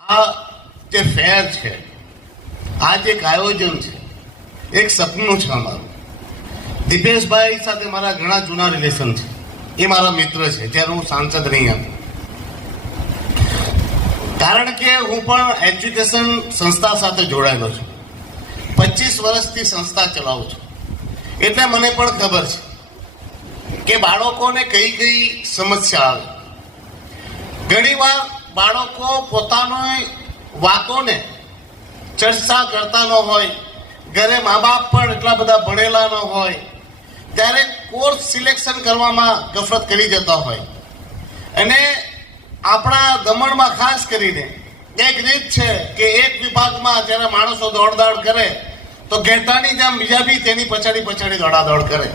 આ જે ફેર છે, આ જે એક આયોજન છે, એક સપનું છે અમારું. દીપેશભાઈ સાથે મારા ઘણા જૂના રિલેશન છે. એ મારા મિત્ર છે જ્યારે હું સાંસદ નહીં હતો. કારણ કે હું પણ એજ્યુકેશન સંસ્થા સાથે જોડાયેલો છું. 25 વર્ષથી સંસ્થા ચલાવું છું. એટલે મને પણ ખબર છે કે બાળકોને કઈ કઈ સમસ્યા આવે. ઘણીવાર બાળકો પોતાની વાતોને ચર્ચા કરતા ન હોય, ઘરે મા બાપ પણ એટલા બધા ભણેલા ન હોય, ત્યારે કોર્સ સિલેક્શન કરવામાં ગફલત કરી જતા હોય. અને આપણા દમણમાં ખાસ કરીને એક રીત છે કે એક વિભાગમાં જ્યારે માણસો દોડદાડ કરે તો ઘેટાની જેમ બીજા બી તેની પછાડી દોડાદોડ કરે.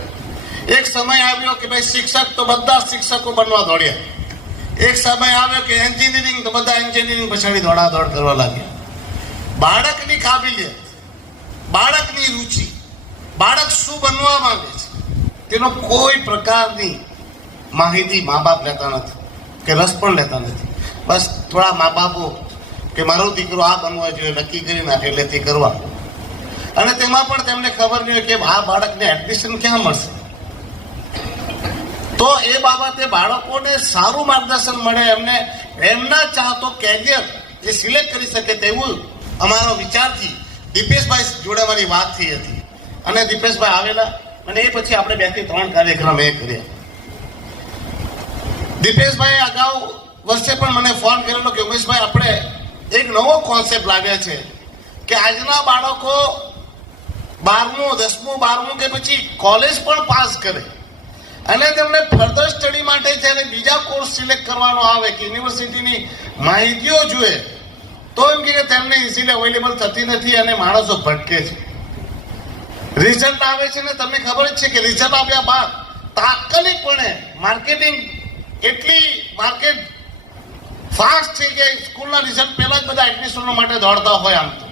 એક સમય આવ્યો કે ભાઈ શિક્ષક તો બધા શિક્ષકો બનવા દોડ્યા. એક સમય આવ્યો કે એન્જિનિયરિંગ તો બધા એન્જિનિયરિંગ પછાડી દોડાદોડ કરવા લાગ્યા. બાળકની કાબિલિયત, બાળકની રુચિ, બાળક શું બનવા માંગે છે તેનો કોઈ પ્રકારની માહિતી મા બાપ લેતા નથી કે રસ પણ લેતા નથી. બસ થોડા મા બાપો કે મારો દીકરો આ બનવા જોઈએ નક્કી કરી નાખે એટલે તે કરવા. અને તેમાં પણ તેમને ખબર નહીં હોય કે આ બાળકને એડમિશન ક્યાં મળશે. તો એ બાબતે બાળકોને સારું માર્ગદર્શન મળે, એમને એમના ચાહતો કેરિયર એ સિલેક્ટ કરી શકે તેવું અમારો વિચારથી દીપેશભાઈ જોડે મારી વાત થઈ હતી. અને દીપેશભાઈ આવેલા અને એ પછી આપણે 2 થી 3 કાર્યક્રમ એ કર્યા. દીપેશભાઈ અગાઉ વર્ષે પણ મને ફોન કરેલો કે ઉમેશભાઈ આપણે એક નવો કોન્સેપ્ટ લાવ્યા છે કે આજના બાળકો 12મું 10મું 12મું કે પછી કોલેજ પણ પાસ કરે અને તેમને ફર્ધર સ્ટડી માટે જ્યારે બીજા કોર્સ સિલેક્ટ કરવાનો આવે કે યુનિવર્સિટીની માહિતીઓ જોઈએ તો એમ કે તેમને ઇઝીલી અવેલેબલ થતી નથી અને માણસો ભટકે છે. રિઝલ્ટ આવે છે ને તમને ખબર જ છે કે રિઝલ્ટ આવ્યા બાદ તાત્કાલિકપણે માર્કેટિંગ એટલી માર્કેટ ફાસ્ટ છે કે સ્કૂલના રિઝલ્ટ પહેલા જ બધા એડમિશનો માટે દોડતા હોય આમ તો.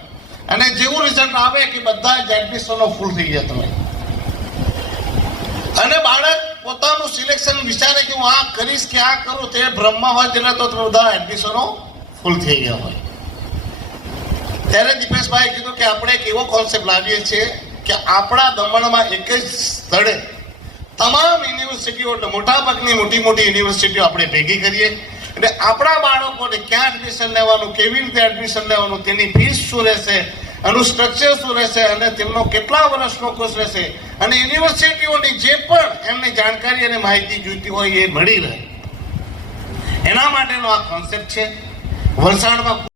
અને જેવું રિઝલ્ટ આવે કે બધા જ એડમિશનો ફૂલ થઈ જતા હોય અને બાળક પોતાનું સિલેક્શન વિચારે કે હું આ કરીશ કે આ કરું તે ભ્રમમાં હોય એટલે તો બધા એડમિશનો ફૂલ થઈ ગયા હોય. ત્યારે દીપેશભાઈએ કીધું કે આપણે એક એવો કોન્સેપ્ટ લાવીએ છીએ કે આપણા દમણમાં એક જ સ્થળે તમામ યુનિવર્સિટીઓ, મોટાભાગની મોટી યુનિવર્સિટીઓ આપણે ભેગી કરીએ અને આપણા બાળકોને ક્યાં એડમિશન લેવાનું, કેવી રીતે એડમિશન લેવાનું, તેની ફીસ શું રહેશે, આનું સ્ટ્રક્ચર શું રહેશે અને તેમનો કેટલા વર્ષનો કોર્સ રહેશે અને યુનિવર્સિટીઓની જે પણ એમને જાણકારી અને માહિતી જોઈતી હોય એ મળી રહે. એના માટેનો આ કોન્સેપ્ટ છે. વલસાડમાં